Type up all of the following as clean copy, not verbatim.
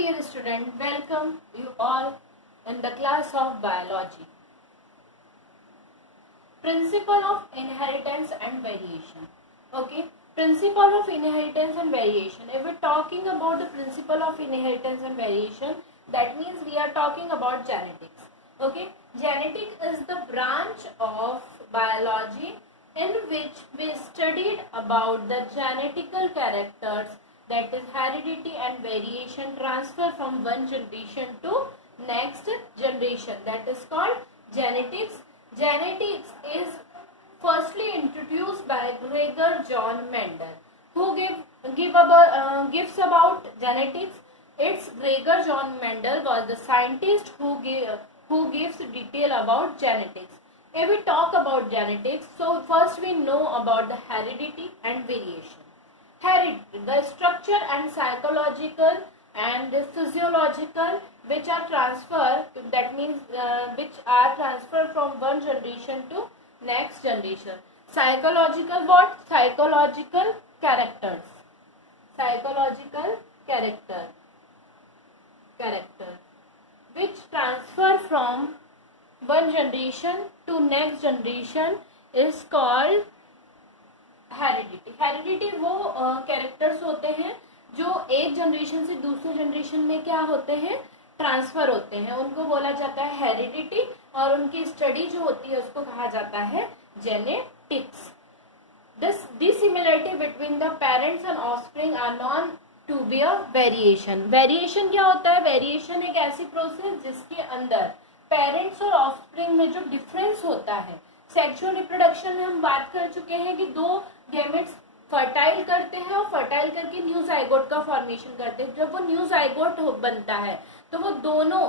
dear student, welcome you all in the class of biology. Principle of inheritance and variation. Okay, principle of inheritance and variation. If we're talking about the principle of inheritance and variation, that means we are talking about genetics. Okay, genetics is the branch of biology in which we studied about the genetical characters, that is heredity and variation transfer from one generation to next generation, that is called genetics. Genetics is firstly introduced by Gregor John Mendel. Who gives about genetics? It's Gregor John Mendel was the scientist who gives detail about genetics. If we talk about genetics, so first we know about the heredity and variation. Heredity, the structure and psychological and physiological which are transferred, that means which are transferred from one generation to next generation. Psychological what? Psychological characters. Psychological character which transfer from one generation to next generation is called heredity. Heredity वो कैरेक्टर्स होते हैं जो एक जनरेशन से दूसरे जनरेशन में क्या होते हैं, ट्रांसफर होते हैं, उनको बोला जाता है हेरिडिटी, और उनकी स्टडी जो होती है उसको कहा जाता है genetics. This similarity between the parents and offspring are known to be a variation. Variation क्या होता है? वेरिएशन एक ऐसी प्रोसेस जिसके अंदर पेरेंट्स और ऑफस्प्रिंग में जो डिफरेंस होता है. सेक्सुअल रिप्रोडक्शन में हम बात कर चुके हैं कि दो गैमेट्स फर्टाइल करते हैं और फर्टाइल करके न्यू जाइगोट का फॉर्मेशन करते हैं. जब वो न्यू जाइगोट बनता है तो वो दोनों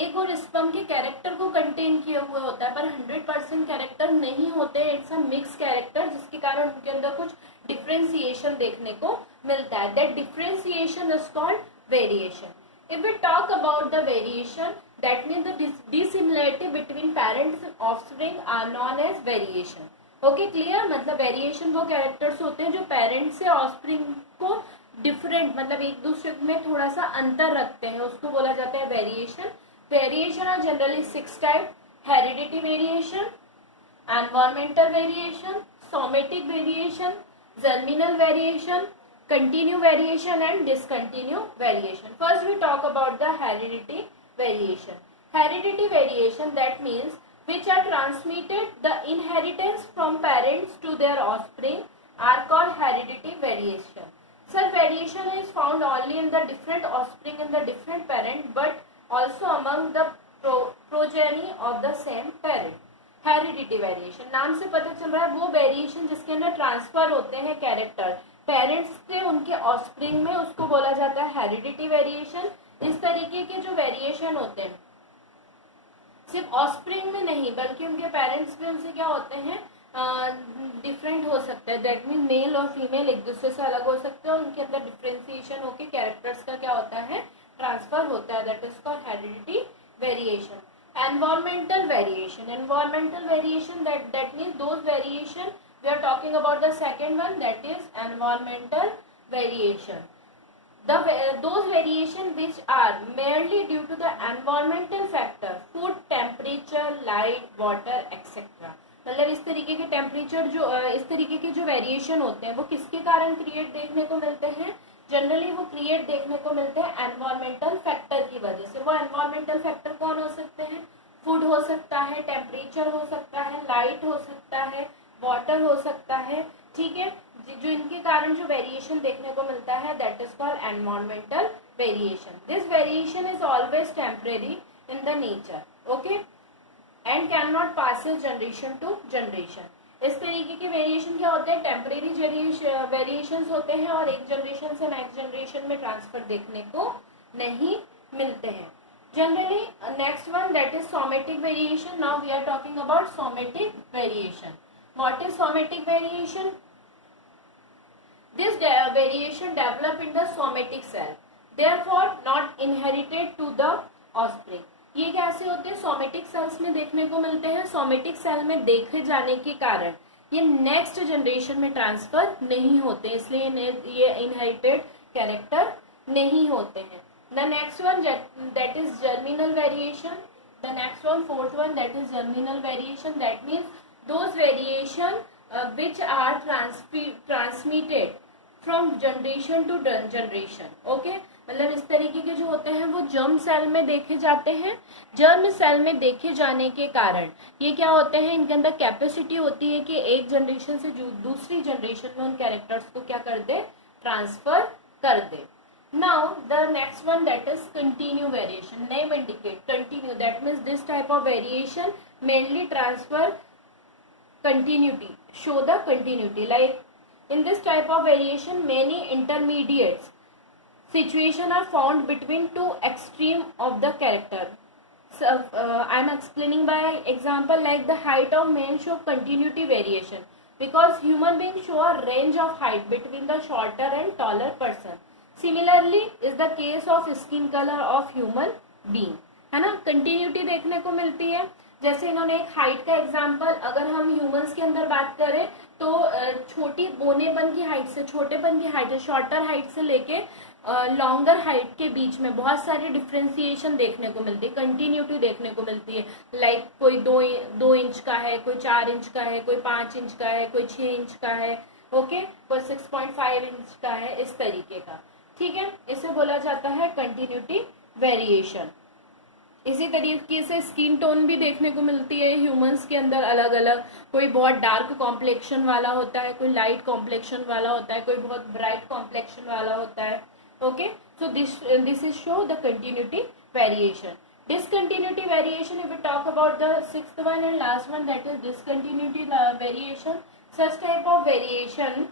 एग और स्पर्म के कैरेक्टर को कंटेन किए हुए होता है, पर 100% कैरेक्टर नहीं होते. इट्स अ मिक्स कैरेक्टर, जिसके कारण उनके अंदर कुछ डिफ्रेंसिएशन देखने को मिलता है. That differentiation is called variation. If we talk about the variation, that means the dissimilarity between parents and offspring are known as variation. Okay, clear? मतलब वेरिएशन वो कैरेक्टर्स होते हैं जो पेरेंट्स से ऑफस्प्रिंग को डिफरेंट, मतलब एक दूसरे में थोड़ा सा अंतर रखते हैं, उसको बोला जाता है variation. Variation are generally 6 type: heredity variation, environmental variation, somatic variation, germinal variation, continue variation and discontinue variation. First we talk about the heredity variation. Heredity variation, that means which are transmitted, the inheritance from parents to their offspring are called heredity variation. Such variation is found only in the different offspring in the different parent, but also among the progeny of the same parent. Heredity variation, नाम से पता चल रहा है वो वेरिएशन जिसके अंदर ट्रांसफर होते हैं कैरेक्टर पेरेंट्स से उनके ऑफस्प्रिंग में, उसको बोला जाता है हेरिडिटी वेरिएशन. इस तरीके के जो वेरिएशन होते हैं सिर्फ ऑफस्प्रिंग में नहीं बल्कि उनके पेरेंट्स भी उनसे क्या होते हैं, डिफरेंट हो सकते हैं. दैट मीन मेल और फीमेल एक दूसरे से अलग हो सकते हैं और उनके अंदर डिफ्रेंसिएशन होकर कैरेक्टर्स का क्या होता है, ट्रांसफर होता है. That is called heredity variation. Environmental variation. Environmental variation, that means those variation we are talking about. The second one, that is environmental variation. Those variation which are merely due to the environmental factor, food, temperature, light, water, etc. मतलब इस तरीके के टेम्परेचर जो इस तरीके के जो वेरिएशन होते हैं वो किसके कारण क्रिएट देखने को मिलते हैं? जनरली वो क्रिएट देखने को मिलते हैं एनवायरमेंटल फैक्टर की वजह से. वो एनवायरमेंटल फैक्टर कौन हो सकते हैं? फूड हो सकता है, टेम्परेचर हो सकता है, लाइट हो सकता है, वाटर हो सकता है. ठीक है, जो इनके कारण जो वेरिएशन देखने को मिलता है that is called environmental variation. This variation is always temporary in the nature. Okay, and can not passage generation to generation. इस तरीके के वेरिएशन क्या होते हैं? टेम्परेरी वेरिएशन होते हैं और एक जनरेशन से नेक्स्ट जनरेशन में ट्रांसफर देखने को नहीं मिलते हैं. Generally, next one, that is somatic variation. Now we are talking about somatic variation. What is somatic variation? This variation develop in the somatic cell, therefore not inherited to the offspring. ये कैसे होते हैं? Somatic cells में देखने को मिलते हैं. Somatic cell में देखे जाने के कारण ये नेक्स्ट जनरेशन में ट्रांसफर नहीं होते, इसलिए ये इनहेरिटेड कैरेक्टर नहीं होते हैं. The next one that is germinal variation. The next one, fourth one, that is germinal variation. That means those variation which are transmitted from generation to generation. Okay मतलब इस तरीके के जो होते हैं वो जर्म सेल में देखे जाते हैं. जर्म सेल में देखे जाने के कारण ये क्या होते हैं, इनके अंदर कैपेसिटी होती है कि एक जनरेशन से दूसरी जनरेशन में उन कैरेक्टर्स को क्या कर दे, ट्रांसफर कर दे. Now the next one, that is continue variation. Name indicate continue. That means this type of variation mainly transfer continuity, show the continuity. Like in this type of variation, many intermediates situation are found between two extreme of the character. So I am explaining by example, like the height of men show continuity variation because human beings show a range of height between the shorter and taller person. Similarly is the case of skin colour of human being, है ना. कंटिन्यूटी देखने को मिलती है. जैसे इन्होंने एक हाइट का एग्जांपल, अगर हम ह्यूमंस के अंदर बात करें तो छोटी बोनेपन की हाइट से, छोटेपन की हाइट, शॉर्टर हाइट से लेके लॉन्गर हाइट के बीच में बहुत सारी डिफ्रेंसिएशन देखने को मिलती है, कंटिन्यूटी देखने को मिलती है. लाइक कोई 2 इंच का है, कोई 4 इंच का है, कोई 5 इंच का है, कोई 6 इंच का है, ओके, कोई 6.5 इंच का है, इस तरीके का. ठीक है, इसे बोला जाता है कंटिन्यूटी वेरिएशन. इसी तरीके से स्किन टोन भी देखने को मिलती है ह्यूमंस के अंदर अलग अलग. कोई बहुत डार्क कॉम्प्लेक्शन वाला होता है, कोई लाइट कॉम्प्लेक्शन वाला होता है, कोई बहुत ब्राइट कॉम्प्लेक्शन वाला होता है. Okay, so this is show the continuity variation. Discontinuity variation, if we talk about the sixth one and last one, that is discontinuity variation. Such type of variation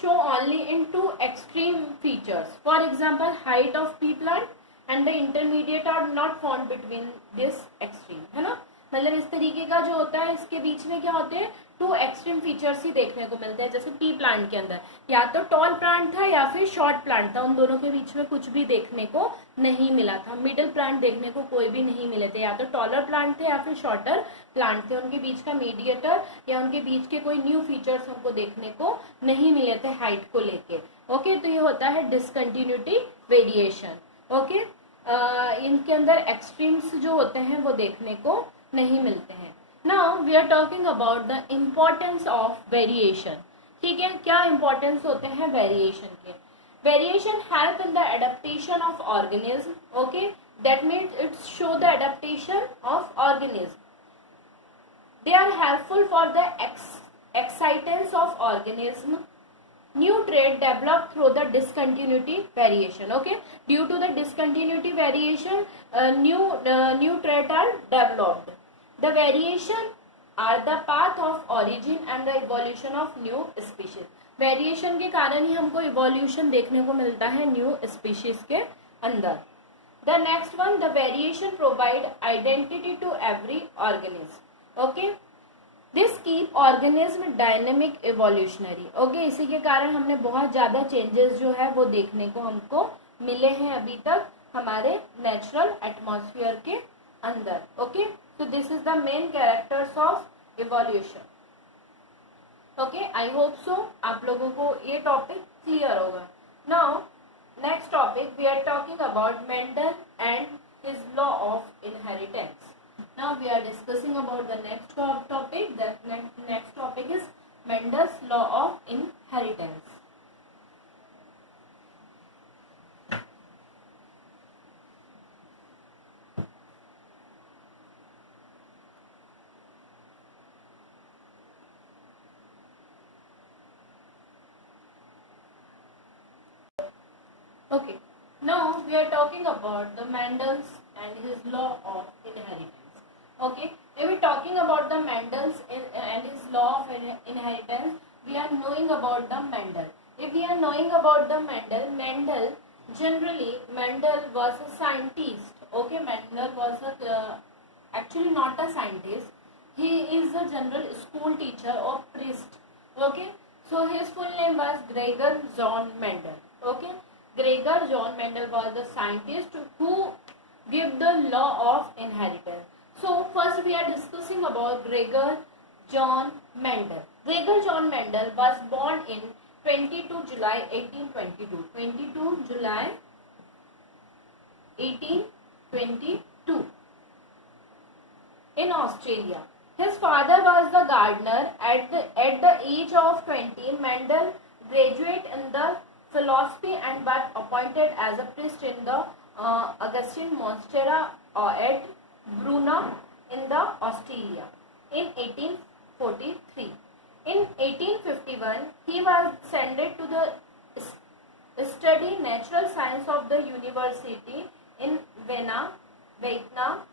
show only in two extreme features. For example, height of pea plant and the intermediate are not found between this extreme, है ना. मतलब इस तरीके का जो होता है, इसके बीच में क्या होते हैं, 2 एक्सट्रीम फीचर्स ही देखने को मिलते हैं. जैसे पी प्लांट के अंदर या तो टॉल प्लांट था या फिर शॉर्ट प्लांट था, उन दोनों के बीच में कुछ भी देखने को नहीं मिला था. मिडिल प्लांट देखने को कोई भी नहीं मिले थे, या तो टॉलर प्लांट थे या फिर शॉर्टर प्लांट थे. उनके बीच का मीडिएटर या उनके बीच के कोई न्यू फीचर्स हमको देखने को नहीं मिले थे हाइट को लेके. ओके, तो ये होता है डिसकंटिन्यूटी वेरिएशन. ओके, इनके अंदर एक्सट्रीम्स जो होते हैं वो देखने को नहीं मिलते हैं. Now we are talking about the importance of variation. ठीक है, क्या इम्पोर्टेंस होते हैं वेरिएशन के. Variation help in the adaptation of organism. Okay, that means it's show the adaptation of organism. They are helpful for the existence of organism. New trait developed through the discontinuity variation. Okay, due to the discontinuity variation, new trait are developed. The variation are the path of origin and the evolution of new species. Variation के कारण ही हमको evolution देखने को मिलता है new species के अंदर. The next one, the variation provide identity to every organism. Okay, this keep organism dynamic evolutionary. Okay, इसी के कारण हमने बहुत ज़्यादा चेंजेस जो है वो देखने को हमको मिले हैं अभी तक हमारे नेचुरल एटमॉस्फेयर के अंदर. ओके, तो this is the main characters of evolution. Okay, I hope so आप लोगों को ये टॉपिक क्लियर होगा. Now next topic we are talking about Mendel and his law of inheritance. Now we are discussing about the next topic. The next topic is Mendel's law of inheritance. Okay, now we are talking about the Mendel's and his law of inheritance. Okay, if we are talking about the Mendel's and his law of inheritance, we are knowing about the Mendel. If we are knowing about the Mendel generally Mendel was a scientist. Okay, Mendel was actually not a scientist. He is a general school teacher or priest. Okay, so his full name was Gregor John Mendel. Okay, Gregor John Mendel was the scientist who gave the law of inheritance. So first we are discussing about Gregor John Mendel. Gregor John Mendel was born in 22 July 1822, 22 July 1822 in Australia. His father was the gardener. At the age of 20, Mendel graduated in the philosophy and was appointed as a priest in the Augustine monastery at Bruna in the Australia in 1843. In 1851, he was sent to the study natural science of the university in Vienna.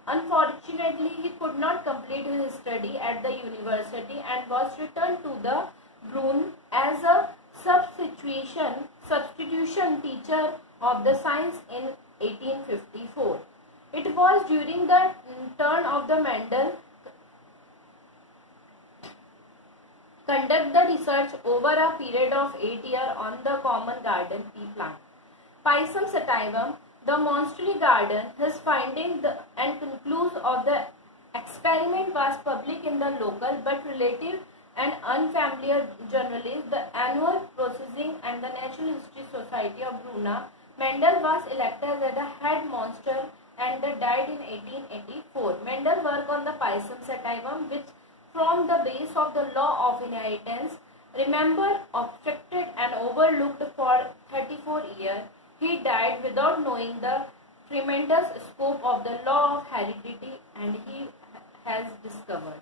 Unfortunately, he could not complete his study at the university and was returned to the Brunn as a substitution teacher of the science in 1854. It was during the turn of the Mendel conduct the research over a period of 8 years on the common garden pea plant. Pisum sativum, the monstrous garden, his finding and conclusion of the experiment was published in the local but relative and unfamiliar journals, the Annual Processing and the Natural History Society of Bruna. Mendel was elected as the head monster and died in 1884. Mendel worked on the Pisum sativum, which from the base of the law of inheritance, remember, obstructed and overlooked for 34 years. He died without knowing the tremendous scope of the law of heredity and he has discovered.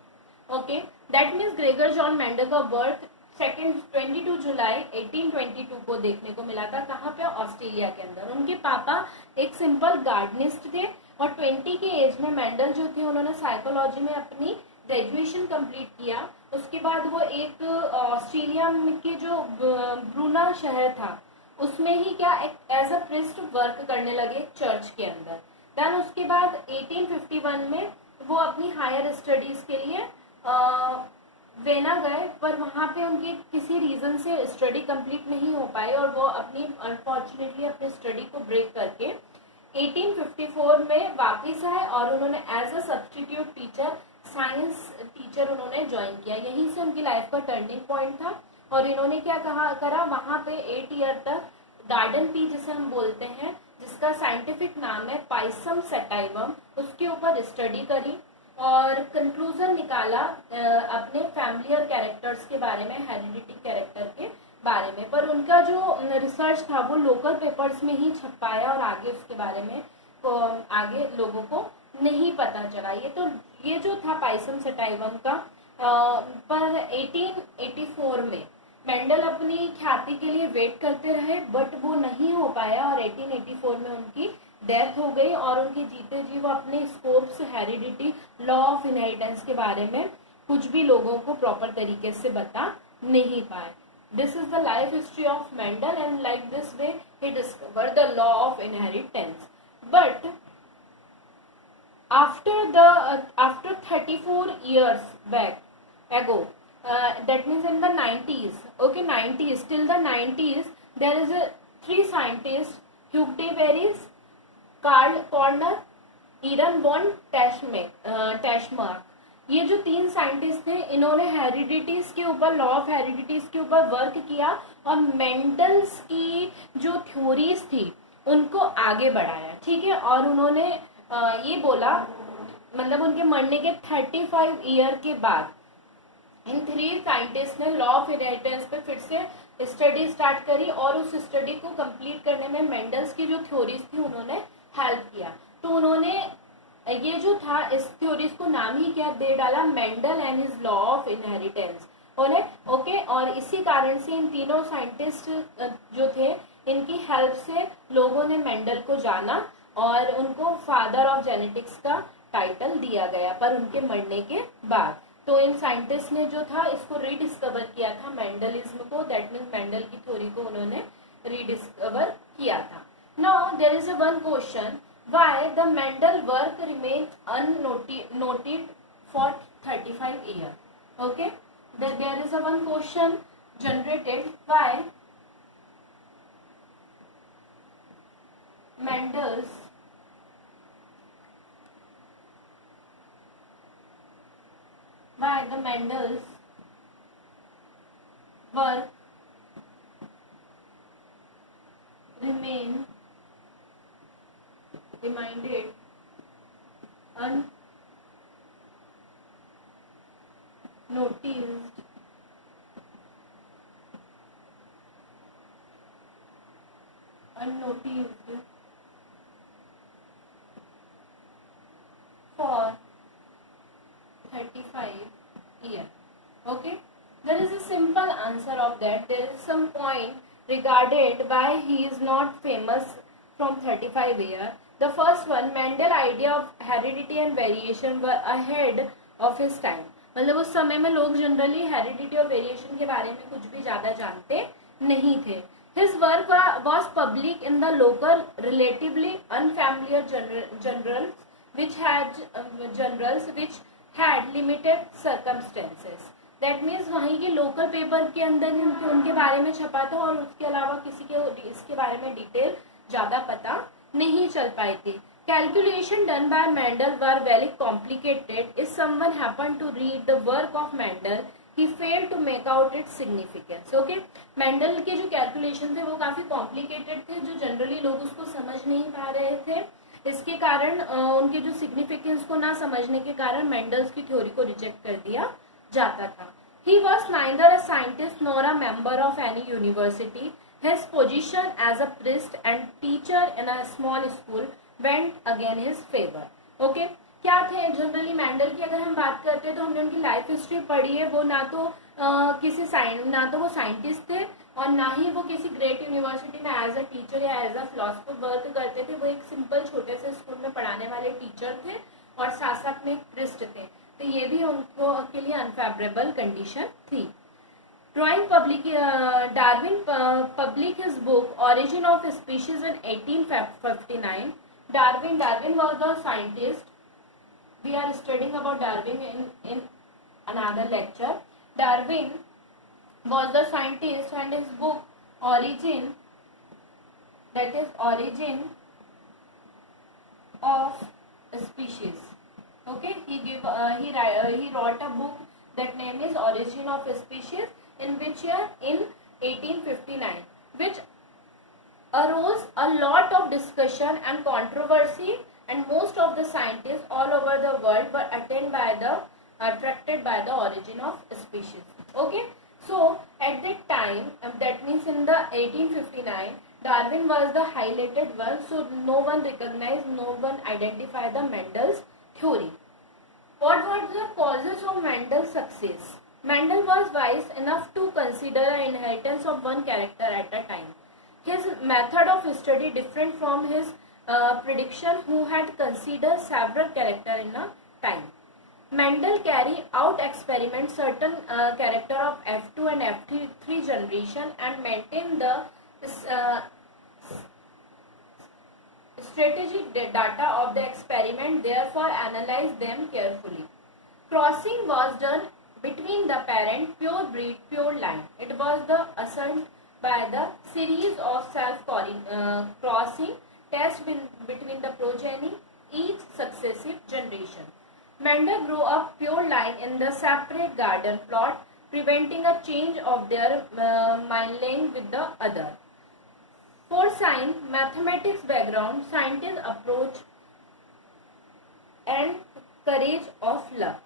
Okay, that means Gregor John Mendel का बर्थ 22 जुलाई 1822 को देखने को मिला था। कहाँ पे? ऑस्ट्रेलिया के अंदर। उनके पापा एक सिंपल गार्डनिस्ट थे और 20 के एज में मेंडल जो थे उन्होंने साइकोलॉजी में अपनी ग्रेजुएशन कंप्लीट किया। उसके बाद वो एक ऑस्ट्रेलिया के जो ब्रूना शहर था उसमें ही क्या एक एज अ प्रिस्ट वर्क करने लगे चर्च के अंदर। देन उसके बाद 1851 में वो अपनी हायर स्टडीज के लिए वेना गए, पर वहाँ पे उनके किसी रीजन से स्टडी कंप्लीट नहीं हो पाई और वो अपनी अनफॉर्चुनेटली अपनी स्टडी को ब्रेक करके 1854 में वापस आए और उन्होंने as a substitute teacher science teacher उन्होंने ज्वाइन किया। यहीं से उनकी लाइफ का टर्निंग पॉइंट था और इन्होंने क्या करा वहाँ पे 8 ईयर तक गार्डन पी जिसे हम बोलते हैं, जिसका साइंटिफिक नाम है पाइसम सेटाइवम, उसके ऊपर स्टडी करी और कंक्लूजन निकाला अपने फैमिलियर कैरेक्टर्स के बारे में, हेरिडिटी कैरेक्टर के बारे में। पर उनका जो रिसर्च था वो लोकल पेपर्स में ही छप पाया और आगे उसके बारे में आगे लोगों को नहीं पता चला। ये जो था पाइसम सेटाइवम का पर 1884 में मेंडल अपनी ख्याति के लिए वेट करते रहे बट वो नहीं हो पाया और 1884 में उनकी डेथ हो गई और उनके जीते जी वो अपने scopes, heredity, law of inheritance के बारे में कुछ भी लोगों को प्रॉपर तरीके से बता नहीं पाए। This is the life history of Mendel and like this way he discovered the law of inheritance. But after 34 years back ago, that means in the 90s, okay, 90s till the 90s there is a 3 scientists, Hugh de Vries, Karl Corner, Aaron von Teschmark। ये जो 3 साइंटिस्ट थे इन्होंने हेरिडिटीज के ऊपर, law of हेरिडिटीज के ऊपर वर्क किया और मेंडल्स की जो थ्योरीज थी उनको आगे बढ़ाया। ठीक है, और उन्होंने ये बोला, मतलब उनके मरने के 35 ईयर के बाद इन 3 साइंटिस्ट ने लॉ ऑफ इनहेरिटेंस पे फिर से स्टडी स्टार्ट करी और उस स्टडी को कंप्लीट करने में मेंडल्स की जो थ्योरीज थी उन्होंने हेल्प किया। तो उन्होंने ये जो था इस थ्योरीज को नाम ही क्या दे डाला, Mendel and his law of inheritance. Okay, और इसी कारण से इन तीनों साइंटिस्ट जो थे इनकी हेल्प से लोगों ने मेंडल को जाना और उनको फादर ऑफ जेनेटिक्स का टाइटल दिया गया पर उनके मरने के बाद। तो इन साइंटिस्ट ने जो था इसको रीडिस्कवर किया था मेंडलिज्म को, दैट मीन्स मेंडल की थ्योरी को उन्होंने रीडिस्कवर किया था। Now there is a one question, why the Mendel work remain unnoted for 35 year. Okay, there is a one question generated, why Mendel's work reminded, unnoticed, for 35 years. Okay, there is a simple answer of that. There is some point regarded why he is not famous from 35 years. The first one, Mendel idea of heredity and variation were ahead of his time. मतलब उस समय में लोग generally heredity और वेरिएशन के बारे में कुछ भी ज़्यादा जानते नहीं थे. His work was public in the local, relatively unfamiliar journals which had limited circumstances. That means वहीं के लोकल पेपर के अंदर उनके बारे में छपा था और उसके अलावा किसी के इसके बारे में डिटेल ज़्यादा पता नहीं चल पाई थी. Calculation done by Mendel were very complicated. If someone happened to read the work of Mendel, he failed to make out its significance. Okay, Mendel के जो कैलकुलेशन थे वो काफी कॉम्प्लिकेटेड थे, जो जनरली लोग उसको समझ नहीं पा रहे थे. इसके कारण उनके जो सिग्निफिकेंस को ना समझने के कारण मेंडल्स की थ्योरी को रिजेक्ट कर दिया जाता था. He was neither a scientist nor a member of any university. His position as a priest and teacher in a small school went against his favor. Okay, क्या थे जनरली मेंडल की अगर हम बात करते हैं तो हमने उनकी लाइफ हिस्ट्री पढ़ी है. वो ना तो ना तो वो साइंटिस्ट थे और ना ही वो किसी ग्रेट यूनिवर्सिटी में एज अ टीचर या एज अ फिलोसफर वर्क करते थे. वो एक सिंपल छोटे से स्कूल में पढ़ाने वाले टीचर थे और साथ साथ में एक प्रिस्ट थे. तो ये भी उनको के लिए अनफेवरेबल कंडीशन थी. Darwin published his book Origin of Species in 1859. Darwin was the scientist. We are studying about Darwin in another lecture. Darwin was the scientist and his book Origin, that is Origin of Species. Okay, he wrote a book that name is Origin of Species in which year? In 1859, which arose a lot of discussion and controversy, and most of the scientists all over the world were attracted by the origin of species. Okay, so at that time, that means in the 1859, Darwin was the highlighted one, so no one recognized, no one identified the Mendel's theory. What were the causes of Mendel's success? Mendel was wise enough to consider the inheritance of one character at a time. His method of study different from his prediction, who had considered several characters in a time. Mendel carried out experiments certain character of F2 and F3 generation and maintained the strategic data of the experiment, therefore analyzed them carefully. Crossing was done between the parent pure breed pure line. It was the ascent by the series of self-crossing tests between the progeny each successive generation. Mendel grew up pure line in the separate garden plot, preventing a change of their mingling with the other. For science, mathematics background, scientists approach and courage of luck.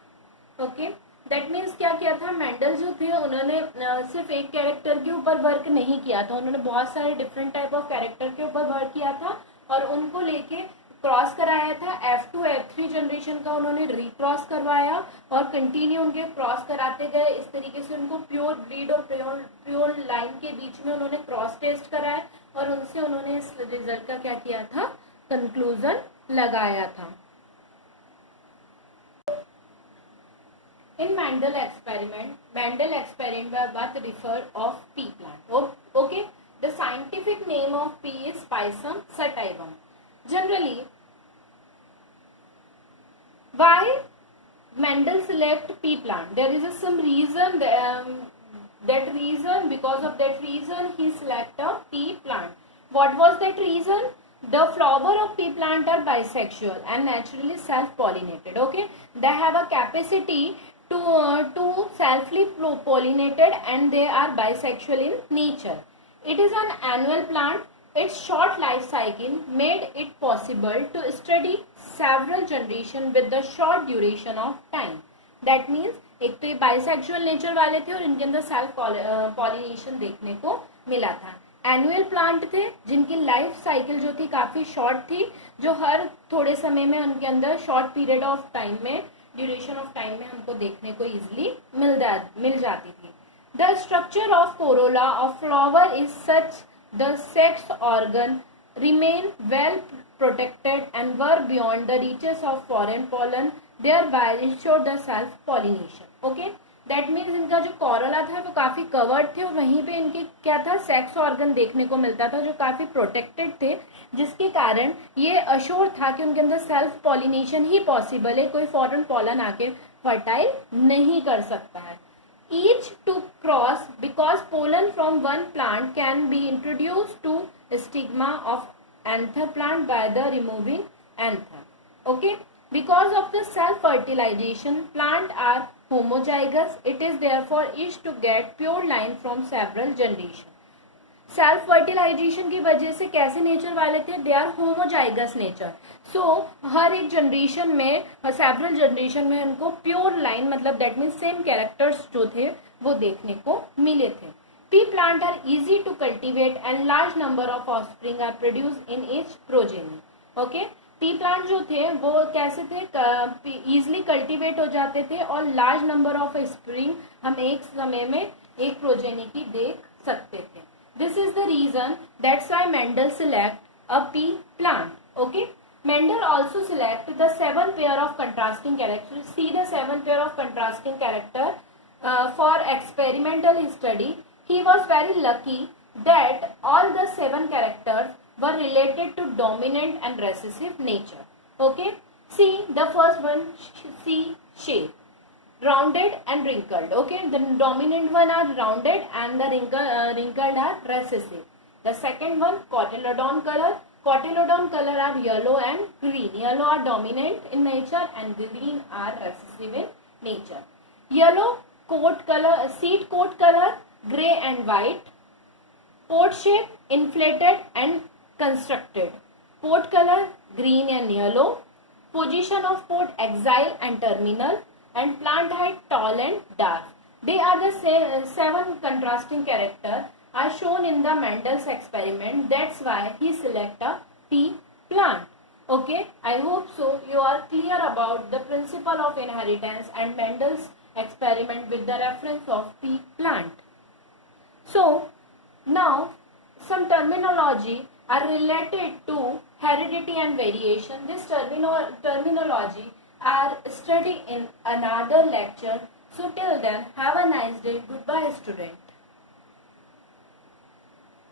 Okay, that means क्या किया था, मेंडल जो थे उन्होंने सिर्फ एक कैरेक्टर के ऊपर वर्क नहीं किया था, उन्होंने बहुत सारे डिफरेंट टाइप ऑफ कैरेक्टर के ऊपर वर्क किया था और उनको लेके क्रॉस कराया था. F2 F3 जनरेशन का उन्होंने रिक्रॉस करवाया और कंटिन्यू उनके क्रॉस कराते गए. इस तरीके से उनको प्योर ब्रीड और प्योर लाइन के बीच में उन्होंने क्रॉस टेस्ट कराया और उनसे उन्होंने इस रिजल्ट का क्या किया था, कंक्लूजन लगाया था. In Mendel experiment was referred of pea plant. Okay, the scientific name of pea is Pisum sativum. Generally, why Mendel select pea plant? There is some reason. Because of that reason, he select a pea plant. What was that reason? The flower of pea plant are bisexual and naturally self-pollinated. Okay, they have a capacity to selfly pollinated and they are bisexual in nature. It is an annual plant Its short life cycle made it possible to study several generations with the short duration of time. That means एक तो ये bisexual nature वाले थे और इनके अंदर self pollination देखने को मिला था. एनुअल प्लांट थे जिनकी लाइफ साइकिल जो थी काफी शॉर्ट थी, जो हर थोड़े समय में उनके अंदर शॉर्ट पीरियड ऑफ टाइम में, ड्यूरेशन ऑफ टाइम में हमको देखने को इजिली मिल जाती थी. The structure of Corolla of flower is such the sex organ remain well protected and were beyond the reaches of foreign pollen, thereby ensured the self pollination. Okay, that means इनका जो कोरोला था वो काफी कवर्ड थे और वहीं पे इनके क्या था, सेक्स ऑर्गन देखने को मिलता था जो काफी प्रोटेक्टेड थे, जिसके कारण ये अश्योर था कि उनके अंदर सेल्फ पॉलिनेशन ही पॉसिबल है, कोई फॉरेन पॉलन आके फर्टाइल नहीं कर सकता है. Each to cross because pollen from one plant can be introduced to stigma of anther plant by the removing anther. Okay, because of the self fertilization plant are homozygous, it is therefore easy to get pure line from several generations. Self fertilization की वजह से कैसे nature वाले थे, they are homozygous nature. So हर एक generation में, several generation में उनको प्योर लाइन मतलब दैट मीन्स सेम कैरेक्टर्स जो थे वो देखने को मिले थे. Pea plant are easy to cultivate and large number of offspring are produce in each progeny. Okay, pea plant जो थे वो कैसे थे, इजिली कल्टिवेट हो जाते थे और लार्ज नंबर ऑफ स्प्रिंग हम एक समय में एक प्रोजेनी की देख सकते थे. This is the reason that's why Mendel select a pea plant. Okay, Mendel also select the 7 pair of contrasting characters. See the 7 pair of contrasting character for experimental study. He was very lucky that all the 7 characters were related to dominant and recessive nature. Okay, see the first one, see shape. Rounded and wrinkled. Okay, the dominant one are rounded and the wrinkled are recessive. The second one, cotyledon color. Cotyledon color are yellow and green. Yellow are dominant in nature and green are recessive in nature. Yellow coat color, seed coat color, gray and white. Pod shape, inflated and constructed. Pod color, green and yellow. Position of pod, axial and terminal. And plant height, tall and dark. They are the 7 contrasting characters are shown in the Mendel's experiment. That's why he select a pea plant. Okay, I hope so you are clear about the principle of inheritance and Mendel's experiment with the reference of pea plant. So now some terminology are related to heredity and variation. This terminology are studied in another lecture. So till then, have a nice day. Goodbye, student.